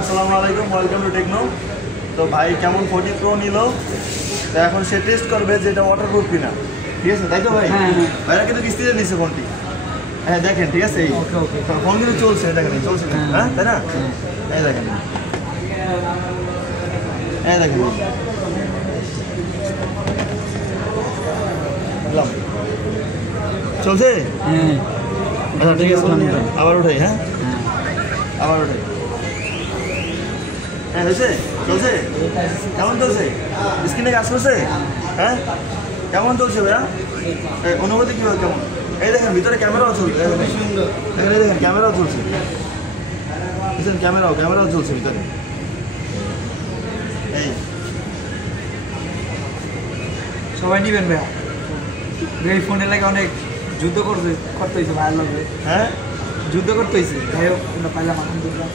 আসসালামু আলাইকুম, welcome to techno. তো ভাই কেমন 40 Pro নিল, তো এখন সে টেস্ট করবে যে এটা ওয়াটারপ্রুফ কিনা। ঠিক আছে, তাই তো ভাই? ভাইরা কিন্তু কিস্তিতে নিচ্ছে ফোনটি। হ্যাঁ দেখেন, ঠিক আছে, এই ফোন কিন্তু চলছে, দেখেন চলছে, হ্যাঁ তাই না? এই দেখেন, এই দেখেন, চলছে। আচ্ছা ঠিক আছে, আবার উঠাই। হ্যাঁ আবার উঠাই। হ্যাঁ হয়েছে, চলছে। কেমন চলছে? স্ক্রিনে কাজ করছে? হ্যাঁ কেমন চলছে ভাইয়া? অনুভূতি কীভাবে, কেমন? এই দেখেন ভিতরে ক্যামেরাও চলছে, সুন্দর দেখেন, এই দেখেন ক্যামেরাও চলছে, বুঝছেন? ক্যামেরাও চলছে ভিতরে। এই সবাই নিবেন ভাইয়া, এই ফোনের লাগে অনেক যুদ্ধ করতে হয়েছে ভাইয়ের লগে। হ্যাঁ যুদ্ধ করতে হয়েছে, যাই হোক পাইলাম আলহামদুলিল্লাহ।